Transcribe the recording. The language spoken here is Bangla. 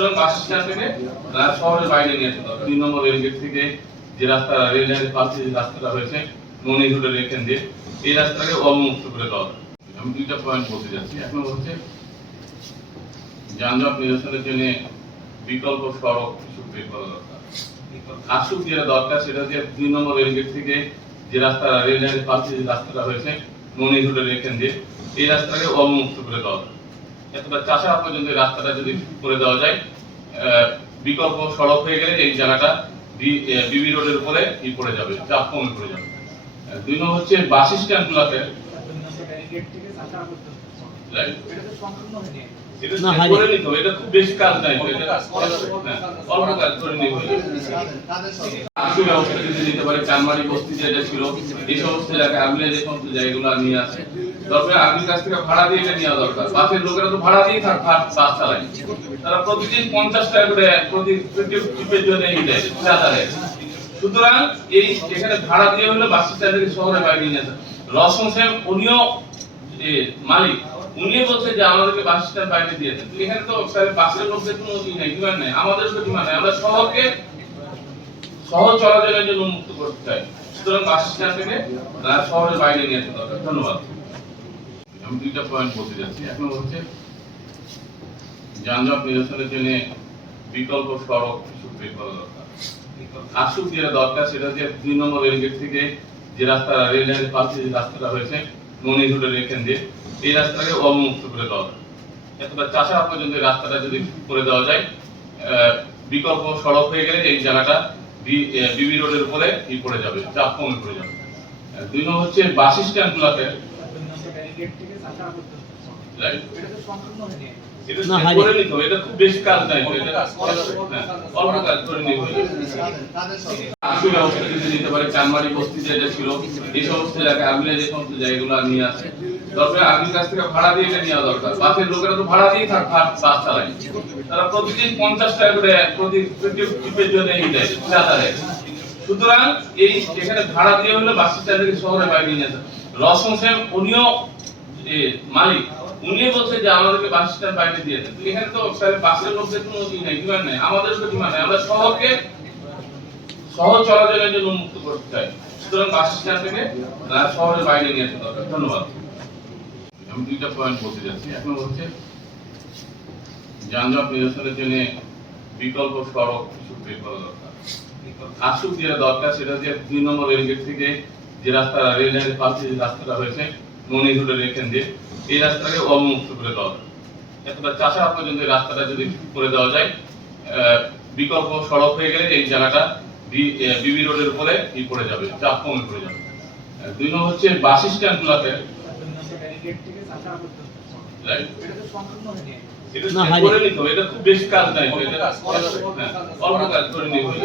সুতরাং বাস স্ট্যান্ড থেকে রাত শহরের বাইরে নিয়ে আসতে হবে দুই নম্বর রেল গেট থেকে যে রাস্তা, রেল লাইনের পাশে যে রাস্তাটা হয়েছে মনি রোডের এখান দিয়ে এই রাস্তাটাকে অবমুক্ত করে দেওয়া আমি দুইটা পয়েন্ট বলতে যাচ্ছি। এক নম্বর হচ্ছে, যানজট নিরসনের জন্য বিকল্প সড়ক কিছু বের করা দরকার। আসুক যেটা দরকার, সেটা হচ্ছে দুই নম্বর রেল গেট থেকে যে রাস্তা, রেল লাইনের পাশে যে রাস্তাটা হয়েছে মনি রোডের এখান দিয়ে এই রাস্তাটাকে অবমুক্ত করে দেওয়া। এতটা চাষা পর্যন্ত রাস্তাটা যদি করে দেওয়া যায় বিকল্প সড়ক হয়ে গেলে এই জায়গাটা বিবি রোডের উপরে ই পড়ে যাবে চাপ কমে পড়ে যাবে দুই নম্বর হচ্ছে বাস স্ট্যান্ড গুলাতে Right. এটা না, হয়নি। করে নিতে হবে, এটা খুব বেশি কাজ নাই তো, এটা হ্যাঁ, অল্প কাজ করে নিতে হবে। আশু ব্যবস্থা যদি নিতে পারে চানমারি বস্তি যেটা ছিল এই সমস্ত জায়গায় আগুনে যে সমস্ত জায়গাগুলো নিয়ে আসে দরকার আর্মির কাছ থেকে ভাড়া দিয়ে এটা নেওয়া দরকার। বাসের লোকেরা তো ভাড়া দিয়ে থাক বাস চালায়। তারা প্রতিদিন পঞ্চাশ টাকা করে প্রতি ট্রিপের জন্য এই দেয় দেয় সুতরাং এই এখানে ভাড়া দিয়ে হলে বাস স্ট্যান্ড শহরে বাইরে নিয়ে আসে রসম সাহেব উনিও এ, মালিক উনিও বলছে যে আমাদেরকে বাস স্ট্যান্ড বাইরে দিয়ে দেন। এখানে তো বাসের লোকদের কোনো ই নাই ডিমান্ড নাই। আমাদের তো ডিমান্ড নাই। আমরা শহরকে সহজ চলাচলের জন্য মুক্ত করতে চাই। সুতরাং বাস স্ট্যান্ড থেকে শহরের বাইরে নিয়ে আসতে দরকার। ধন্যবাদ। আমি দুইটা পয়েন্ট বলতে যাচ্ছি এক নম্বর হচ্ছে, যানজট নিরসনের জন্য বিকল্প সড়ক কিছু বের করা দরকার। আসুক যেটা দরকার, সেটা হচ্ছে দুই নম্বর রেল গেট থেকে যে রাস্তা, রেল লাইনের পাশে যে রাস্তাটা হয়েছে মনি রোডের এখান দিয়ে এই রাস্তাটাকে অবমুক্ত করে দেওয়া এতটা চাষা পর্যন্ত রাস্তাটা যদি করে দেওয়া যায় বিকল্প সড়ক হয়ে গেলে এই জায়গাটা বিবি রোডের উপরে ই পড়ে যাবে, চাপ কমে পড়ে যাবে। দুই নম্বর হচ্ছে বাস স্ট্যান্ড গুলাতে Right. এটা না, হয়নি। করে নিতে হবে, এটা খুব বেশি কাজ নাই। তো, এটা অল্প কাজ করে নিতে হবে। আশু যদি নিতে পারে চানমারি বস্তি যেটা ছিল এই সমস্ত জায়গায় আগুনে যে সমস্ত জায়গাগুলো নিয়ে আসে দরকার আর্মির কাছ থেকে ভাড়া দিয়ে এটা নেওয়া দরকার। বাসের লোকেরা তো ভাড়া দিয়ে থাক বাস বাস চালায়। তারা প্রতিদিন পঞ্চাশ টাকা করে প্রতি ট্রিপের জন্য এই দেয় চাঁদা দেয়। সুতরাং এই এখানে ভাড়া দিয়ে হলে বাস স্ট্যান্ড শহরে বাইরে নিয়ে আসে রসম সাহেব উনিও মালিক, উনিও বলছে যে আমাদেরকে বাস স্ট্যান্ড বাইরে দিয়ে দেন। এখানে তো স্যার বাসের লোকদের কোনো ই নাই, ডিমান্ড নাই। আমাদের তো ডিমান্ড নাই। আমরা শহরকে সহজ চলাচলের জন্য মুক্ত করতে চাই। সুতরাং বাস স্ট্যান্ড থেকে শহরের বাইরে নিয়ে আসতে দরকার। ধন্যবাদ। আমি দুইটা পয়েন্ট বলতে যাচ্ছি। এক নম্বর হচ্ছে, যানজট নিরসনের জন্য বিকল্প সড়ক কিছু বের করা দরকার। আসুক যেটা দরকার, সেটা হচ্ছে দুই নম্বর রেল গেট থেকে যে রাস্তা, রেল লাইনের পাশে যে রাস্তাটা হয়েছে মনি রোডের এখান দিয়ে এই রাস্তাটাকে অবমুক্ত করে দেওয়া হবে। এতটা চাষা পর্যন্ত রাস্তাটা যদি করে দেওয়া যায় বিকল্প সড়ক হয়ে গেলে এই জায়গাটা বিবি রোডের উপরে ই পড়ে যাবে চাপ কমে পড়ে যাবে দুই নম্বর হচ্ছে বাস স্ট্যান্ড গুলাতে Right. এটা না, হয়নি। করে নিতে হবে, এটা খুব বেশি কাজ নাই এটা হ্যাঁ, অল্প কাজ করে নিতে হবে।